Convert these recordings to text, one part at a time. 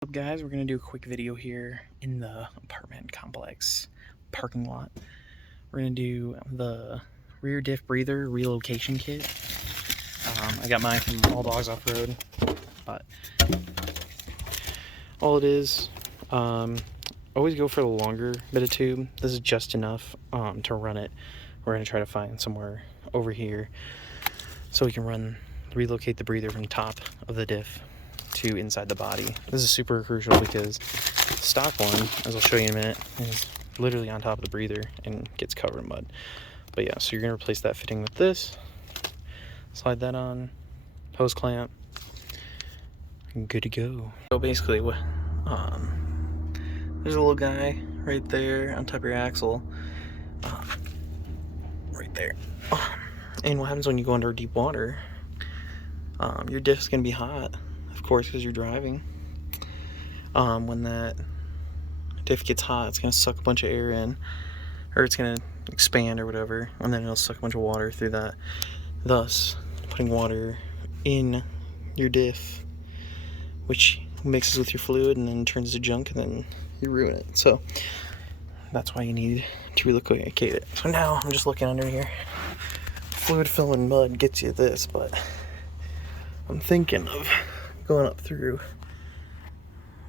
What's up guys, we're going to do a quick video here in the apartment complex parking lot. We're going to do the rear diff breather relocation kit. I got mine from All Dogs Off-Road, but all it is, always go for the longer bit of tube. This is just enough to run it. We're going to try to find somewhere over here so we can relocate the breather from top of the diff to inside the body. This is super crucial because the stock one, as I'll show you in a minute, is literally on top of the breather and gets covered in mud. But yeah, so you're gonna replace that fitting with this, slide that on, hose clamp, and good to go. So basically, there's a little guy right there on top of your axle, right there. And what happens when you go under deep water? Your diff's gonna be hot, of course, because you're driving. When that diff gets hot, it's gonna suck a bunch of air in, or it's gonna expand or whatever, and then it'll suck a bunch of water through that, thus putting water in your diff, which mixes with your fluid and then turns to junk, and then you ruin it. So that's why you need to relocate it. So now I'm just looking under here. Fluid fill and mud gets you this, but I'm thinking of going up through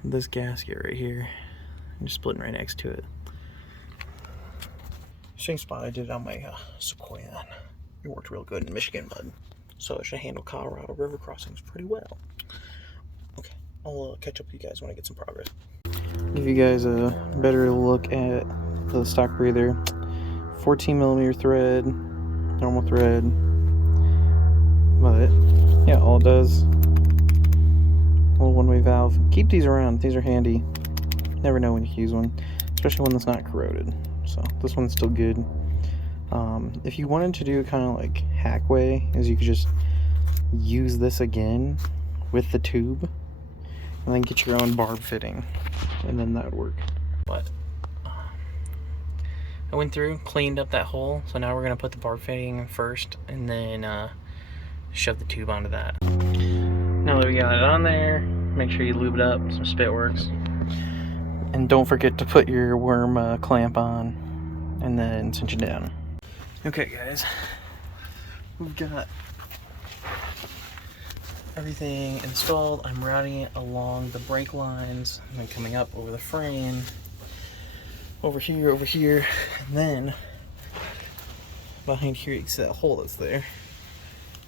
this gasket right here and just splitting right next to it. Same spot I did on my Sequoia. It worked real good in Michigan mud, so it should handle Colorado River crossings pretty well. Okay, I'll catch up with you guys when I get some progress. Give you guys a better look at the stock breather. 14mm thread, normal thread, but yeah, all it does, little one-way valve. Keep these around, these are handy. Never know when you can use one, especially one that's not corroded. So this one's still good. If you wanted to do it kind of like hack way, is you could just use this again with the tube and then get your own barb fitting, and then that would work. But I went through, cleaned up that hole, so now we're gonna put the barb fitting in first and then shove the tube onto that. Now that we got it on there, make sure you lube it up, some spit works. And don't forget to put your worm clamp on and then cinch it down. Okay guys, we've got everything installed. I'm routing it along the brake lines and then coming up over the frame, over here, and then behind here you can see that hole that's there.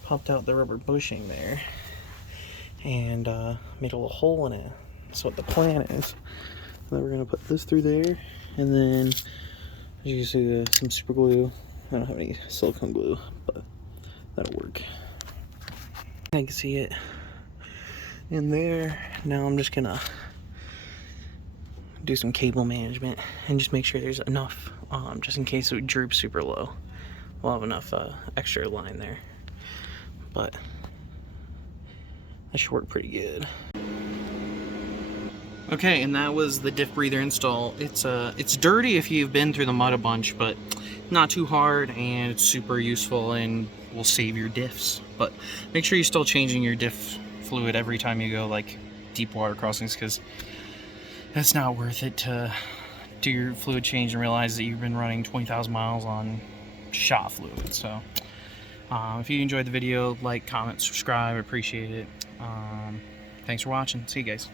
Popped out the rubber bushing there and made a little hole in it. So what the plan is, then we're gonna put this through there, and then as you can see, some super glue. I don't have any silicone glue, but that'll work. I can see it in there. Now I'm just gonna do some cable management and just make sure there's enough, just in case it droops super low. We'll have enough extra line there, but that should work pretty good. Okay, and that was the diff breather install. It's dirty if you've been through the mud a bunch, but not too hard, and it's super useful and will save your diffs. But make sure you're still changing your diff fluid every time you go like deep water crossings, because it's not worth it to do your fluid change and realize that you've been running 20,000 miles on shot fluid. So if you enjoyed the video, like, comment, subscribe, appreciate it. Thanks for watching. See you guys.